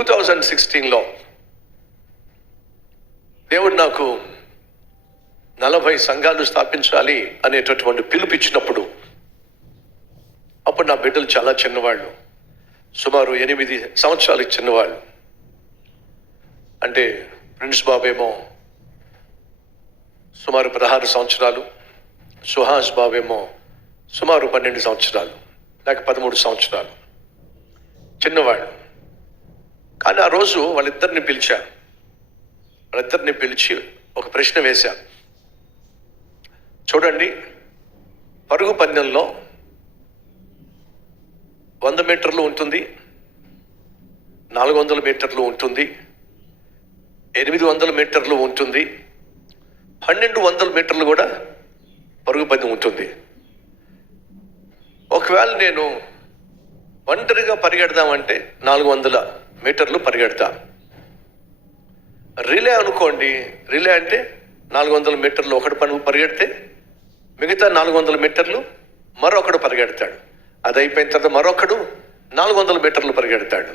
2016లో దేవుడు నాకు 40 సంఘాలు స్థాపించాలి అనేటటువంటి పిలుపిచ్చినప్పుడు, అప్పుడు నా బిడ్డలు చాలా చిన్నవాళ్ళు, సుమారు 8 సంవత్సరాలకు చిన్నవాళ్ళు. అంటే ప్రిన్స్ బాబేమో సుమారు 16 సంవత్సరాలు, సుహాస్ బాబేమో సుమారు 12 సంవత్సరాలు లేక 13 సంవత్సరాలు, చిన్నవాళ్ళు. కానీ ఆ రోజు వాళ్ళిద్దరిని పిలిచి ఒక ప్రశ్న వేశాను. చూడండి, పరుగు పందెంలో 100 మీటర్లు ఉంటుంది, 400 మీటర్లు ఉంటుంది, 800 మీటర్లు ఉంటుంది, 1200 మీటర్లు కూడా పరుగు పందెం ఉంటుంది. ఒకవేళ నేను ఒంటరిగా పరిగెడదామంటే 400 మీటర్లు పరిగెడతా. రిలే అనుకోండి, రిలే అంటే 400 మీటర్లు ఒకడు పరిగెడితే మిగతా 400 మీటర్లు మరొకడు పరిగెడతాడు. అది అయిపోయిన తర్వాత మరొకడు 400 మీటర్లు పరిగెడతాడు.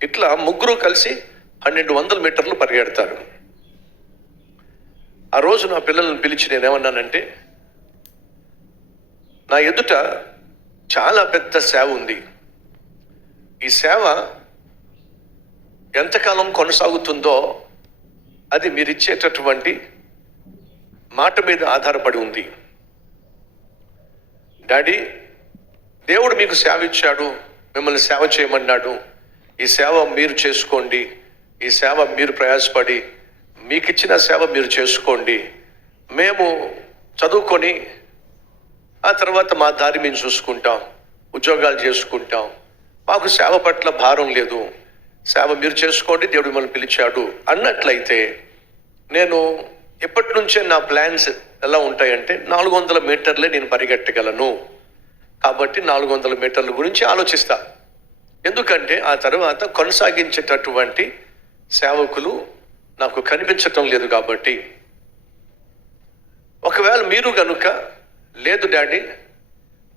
ఇట్లా ముగ్గురు కలిసి 1200 మీటర్లు పరిగెడతారు. ఆ రోజు నా పిల్లలను పిలిచి నేనేమన్నానంటే, నా ఎదుట చాలా పెద్ద సేవ ఉంది. ఈ సేవ ఎంతకాలం కొనసాగుతుందో అది మీరిచ్చేటటువంటి మాట మీద ఆధారపడి ఉంది. డాడీ, దేవుడు మీకు సేవ ఇచ్చాడు, మిమ్మల్ని సేవ చేయమన్నాడు. ఈ సేవ మీరు చేసుకోండి, ఈ సేవ మీరు ప్రయాసపడి మీకు ఇచ్చిన సేవ మీరు చేసుకోండి. మేము చదువుకొని ఆ తర్వాత మా దారి మేము చూసుకుంటాం, ఉద్యోగాలు చేసుకుంటాం, మాకు సేవ పట్ల భారం లేదు, సేవ మీరు చేసుకోండి, దేవుడు మిమ్మల్ని పిలిచాడు అన్నట్లయితే, నేను ఎప్పటి నుంచే నా ప్లాన్స్ ఎలా ఉంటాయంటే 400 మీటర్లే నేను పరిగెట్టగలను. కాబట్టి 400 మీటర్ల గురించి ఆలోచిస్తా. ఎందుకంటే ఆ తర్వాత కొనసాగించేటటువంటి సేవకులు నాకు కనిపించటం లేదు. కాబట్టి ఒకవేళ మీరు కనుక, లేదు డాడీ,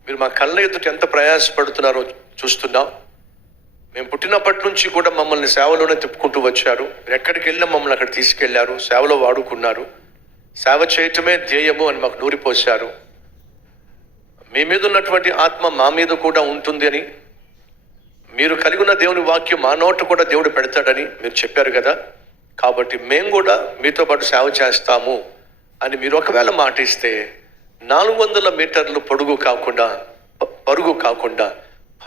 మీరు మా కళ్ళ ఎదుట ఎంత ప్రయాసపడుతున్నారో చూస్తున్నాం, మేము పుట్టినప్పటి నుంచి కూడా మమ్మల్ని సేవలోనే తిప్పుకుంటూ వచ్చారు, ఎక్కడికి వెళ్ళినా మమ్మల్ని అక్కడ తీసుకెళ్లారు, సేవలో వాడుకున్నారు, సేవ చేయటమే ధ్యేయము అని మాకు నూరిపోశారు. మీ మీద ఉన్నటువంటి ఆత్మ మా మీద కూడా ఉంటుంది అని, మీరు కలిగి ఉన్న దేవుని వాక్యం మా నోట కూడా దేవుడు పెడతాడని మీరు చెప్పారు కదా. కాబట్టి మేము కూడా మీతో పాటు సేవ చేస్తాము అని మీరు ఒకవేళ మాట ఇస్తే 400 మీటర్లు పరుగు కాకుండా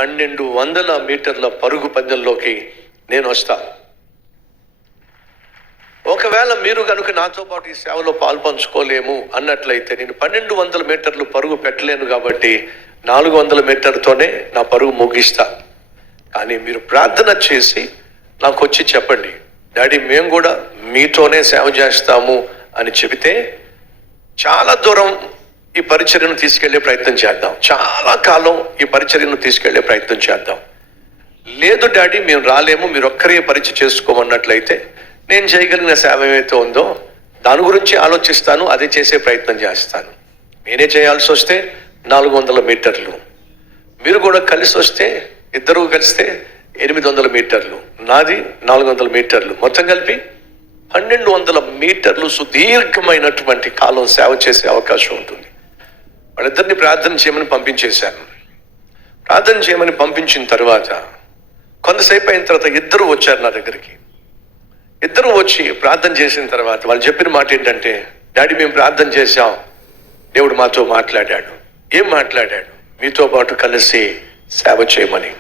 1200 మీటర్ల పరుగు పందెంలోకి నేను వస్తా. ఒకవేళ మీరు కనుక నాతో పాటు ఈ సేవలో పాల్పంచుకోలేము అన్నట్లయితే నేను 1200 మీటర్లు పరుగు పెట్టలేను. కాబట్టి 400 మీటర్తోనే నా పరుగు ముగిస్తా. కానీ మీరు ప్రార్థన చేసి నాకు వచ్చి చెప్పండి, డాడీ మేము కూడా మీతోనే సేవ చేస్తాము అని చెబితే చాలా దూరం ఈ పరిచర్యను తీసుకెళ్లే ప్రయత్నం చేద్దాం, చాలా కాలం ఈ పరిచర్యను తీసుకెళ్లే ప్రయత్నం చేద్దాం. లేదు డాడీ మేము రాలేము, మీరు ఒక్కరే పరిచయం చేసుకోమన్నట్లయితే నేను చేయగలిగిన సేవ ఏమైతే ఉందో దాని గురించి ఆలోచిస్తాను, అదే చేసే ప్రయత్నం చేస్తాను. నేనే చేయాల్సి వస్తే 400 మీటర్లు, మీరు కూడా కలిసి వస్తే, ఇద్దరు కలిస్తే 800 మీటర్లు, నాది 400 మీటర్లు, మొత్తం కలిపి 1200 మీటర్లు సుదీర్ఘమైనటువంటి కాలం సేవ చేసే అవకాశం ఉంటుంది. వాళ్ళిద్దరిని ప్రార్థన చేయమని పంపించేశాను. ప్రార్థన చేయమని పంపించిన తర్వాత కొంతసేపు అయిన తర్వాత ఇద్దరు వచ్చారు నా దగ్గరికి. ఇద్దరు వచ్చి ప్రార్థన చేసిన తర్వాత వాళ్ళు చెప్పిన మాట ఏంటంటే, డాడీ మేము ప్రార్థన చేశాం, దేవుడు మాతో మాట్లాడాడు. ఏం మాట్లాడాడు? మీతో పాటు కలిసి సేవ చేయమని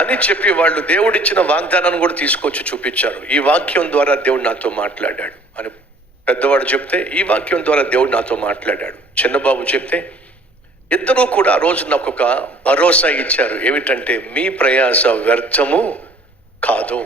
అని చెప్పి వాళ్ళు దేవుడిచ్చిన వాగ్దానాన్ని కూడా తీసుకొచ్చి చూపించారు. ఈ వాక్యం ద్వారా దేవుడు నాతో మాట్లాడాడు అని పెద్దవాడు చెప్తే, ఈ వాక్యం ద్వారా దేవుడు నాతో మాట్లాడాడు చిన్నబాబు చెప్తే, ఇద్దరూ కూడా ఆ రోజు నాకు ఒక భరోసా ఇచ్చారు. ఏమిటంటే, మీ ప్రయాస వ్యర్థము కాదు.